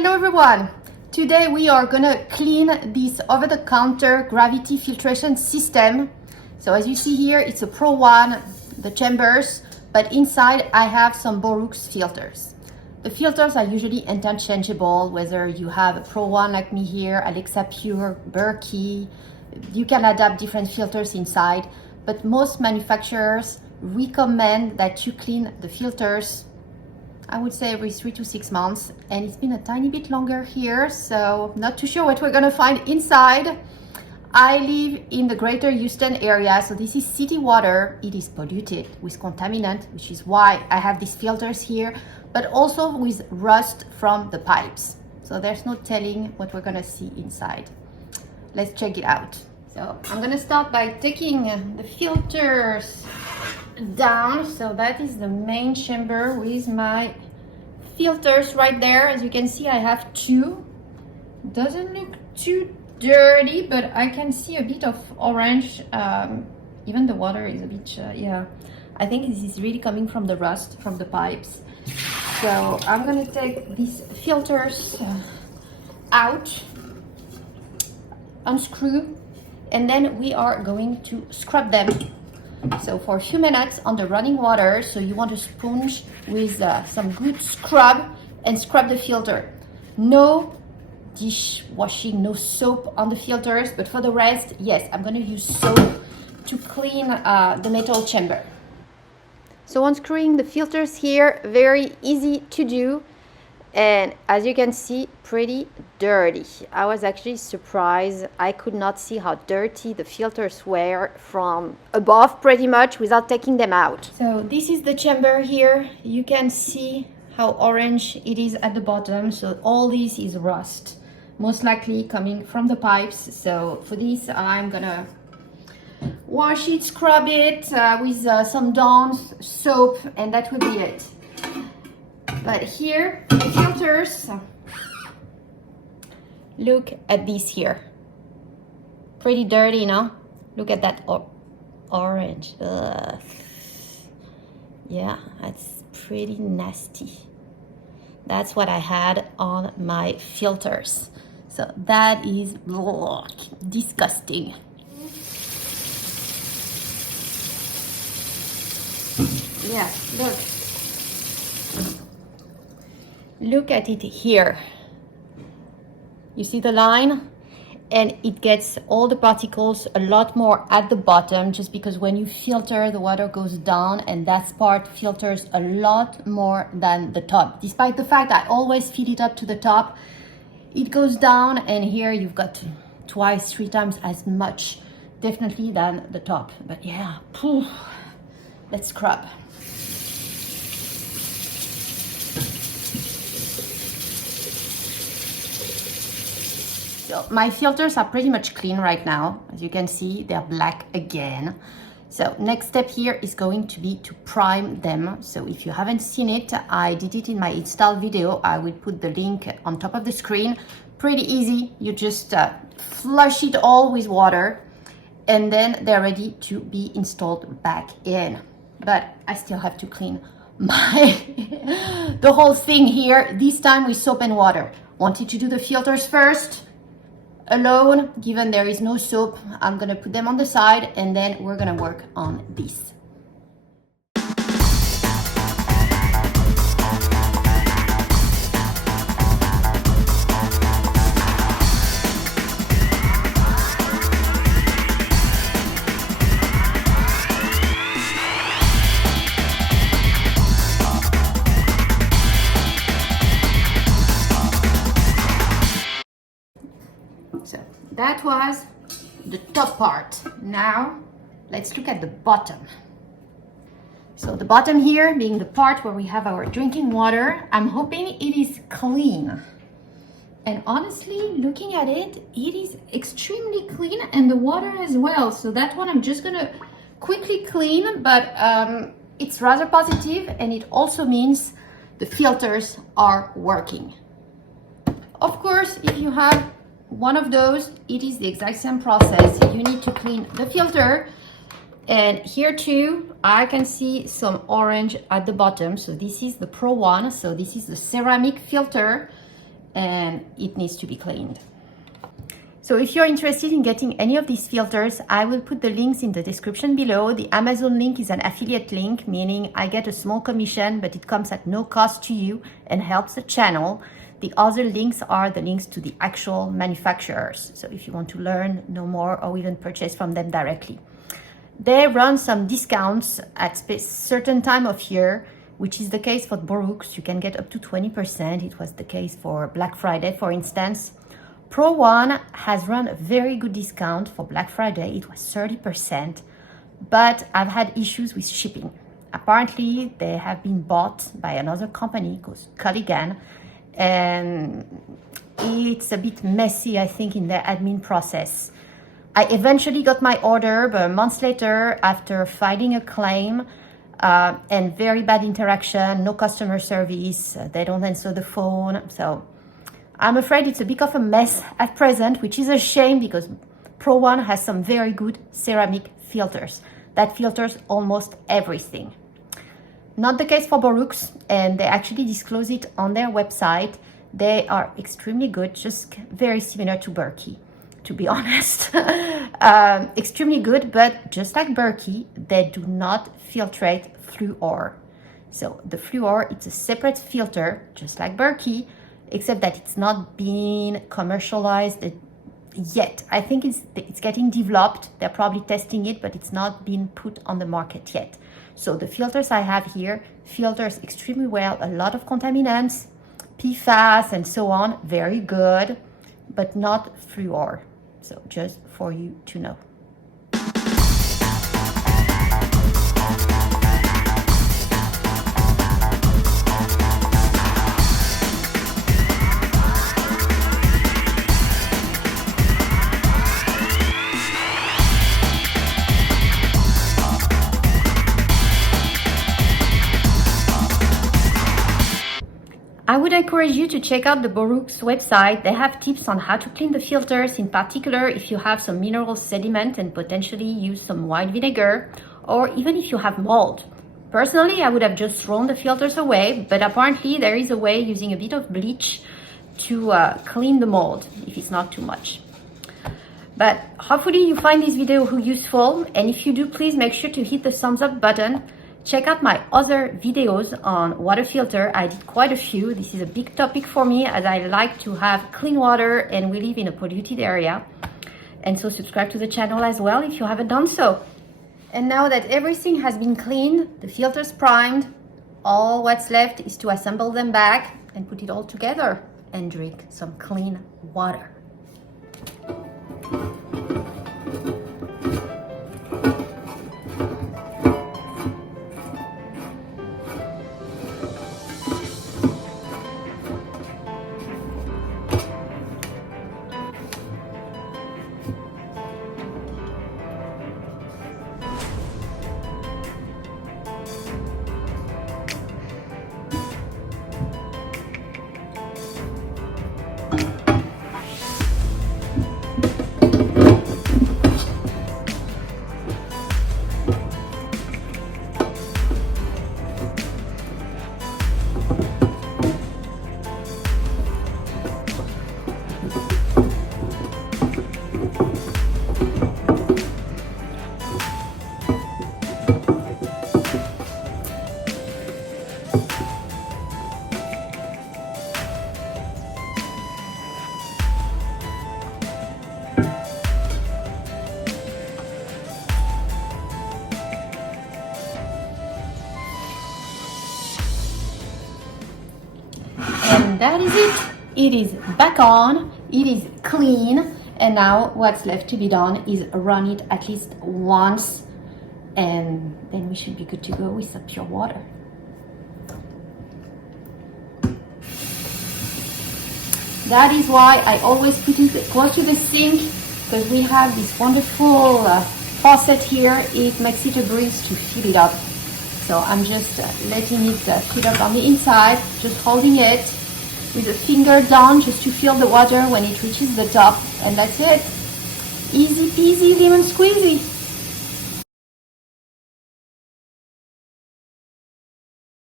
Hello everyone! Today we are gonna clean this over-the-counter gravity filtration system. So as you see here, it's a Pro 1, the chambers, but inside I have some Boroux filters. The filters are usually interchangeable, whether you have a Pro 1 like me here, Alexa Pure, Boroux. You can adapt different filters inside, but most manufacturers recommend that you clean the filters, I would say every 3 to 6 months, and it's been a tiny bit longer here, so not too sure what we're gonna find inside. I live in the greater Houston area, so this is city water. It is polluted with contaminant, which is why I have these filters here, but also with rust from the pipes. So there's no telling what we're gonna see inside. Let's check it out. So I'm gonna start by taking the filters down. So that is the main chamber with my filters right there. As you can see, I have two. Doesn't look too dirty, but I can see a bit of orange. Even the water is a bit yeah, I think this is really coming from the rust from the pipes. So I'm gonna take these filters out, unscrew, and then we are going to scrub them. So for a few minutes on the running water. So you want a sponge with some good scrub and scrub the filter. No dishwashing, no soap on the filters, but for the rest, yes, I'm gonna use soap to clean the metal chamber. So unscrewing the filters here, very easy to do. And as you can see, pretty dirty. I was actually surprised. I could not see how dirty the filters were from above pretty much without taking them out. So this is the chamber here. You can see how orange it is at the bottom. So all this is rust, most likely coming from the pipes. So for this, I'm gonna wash it, scrub it with some Dawn's soap, and that will be it. But here, the filters, look at this here. Pretty dirty, no? Look at that orange. Ugh. Yeah, that's pretty nasty. That's what I had on my filters. So that is disgusting. Yeah, look. Look at it here. You see the line? And it gets all the particles a lot more at the bottom, just because when you filter, the water goes down, and that part filters a lot more than the top. Despite the fact I always fill it up to the top, it goes down, and here you've got twice, 3 times as much, definitely, than the top. But yeah, poof. Let's scrub. So my filters are pretty much clean right now. As you can see, they're black again. So next step here is going to be to prime them. So if you haven't seen it, I did it in my install video. I will put the link on top of the screen. Pretty easy. You just flush it all with water, and then they're ready to be installed back in. But I still have to clean the whole thing here, this time with soap and water. Wanted to do the filters first alone. Given there is no soap, I'm gonna put them on the side, and then we're gonna work on this. So that was the top part. Now let's look at the bottom. So the bottom here being the part where we have our drinking water, I'm hoping it is clean. And honestly, looking at it, it is extremely clean, and the water as well. So that one I'm just gonna quickly clean, but it's rather positive, and it also means the filters are working. Of course, if you have one of those, it is the exact same process. You need to clean the filter, and here too I can see some orange at the bottom. So this is the Pro 1, so this is the ceramic filter, and it needs to be cleaned. So if you're interested in getting any of these filters, I will put the links in the description below. The Amazon link is an affiliate link, meaning I get a small commission, but it comes at no cost to you and helps the channel. The other links are the links to the actual manufacturers. So if you want to learn, know more, or even purchase from them directly. They run some discounts at certain time of year, which is the case for Boroux. You can get up to 20%. It was the case for Black Friday, for instance. Pro One has run a very good discount for Black Friday. It was 30%, but I've had issues with shipping. Apparently, they have been bought by another company called Culligan, and it's a bit messy, I think, in their admin process. I eventually got my order, but months later, after filing a claim and very bad interaction, no customer service, they don't answer the phone. So I'm afraid it's a bit of a mess at present, which is a shame because Pro One has some very good ceramic filters that filters almost everything. Not the case for Boroux, and they actually disclose it on their website. They are extremely good, just very similar to Berkey, to be honest. Extremely good, but just like Berkey, they do not filtrate fluor. So the fluor, it's a separate filter, just like Berkey, except that it's not being commercialized yet. I think it's getting developed. They're probably testing it, but it's not been put on the market yet. So the filters I have here filters extremely well, a lot of contaminants, PFAS and so on, very good, but not fluor. So just for you to know. I would encourage you to check out the Boroux website. They have tips on how to clean the filters, in particular if you have some mineral sediment and potentially use some white vinegar, or even if you have mold. Personally, I would have just thrown the filters away, but apparently there is a way using a bit of bleach to clean the mold if it's not too much. But hopefully you find this video useful, and if you do, please make sure to hit the thumbs up button. Check out my other videos on water filter. I did quite a few. This is a big topic for me as I like to have clean water and we live in a polluted area. And so subscribe to the channel as well if you haven't done so. And now that everything has been cleaned, the filters primed, all what's left is to assemble them back and put it all together and drink some clean water. And that is it. It is back on, it is clean, and now what's left to be done is run it at least once, and then we should be good to go with some pure water. That is why I always put it close to the sink, because we have this wonderful faucet here. It makes it a breeze to fill it up. So I'm just letting it fill up on the inside, just holding it with a finger down just to fill the water when it reaches the top, and that's it. Easy peasy lemon squeezy.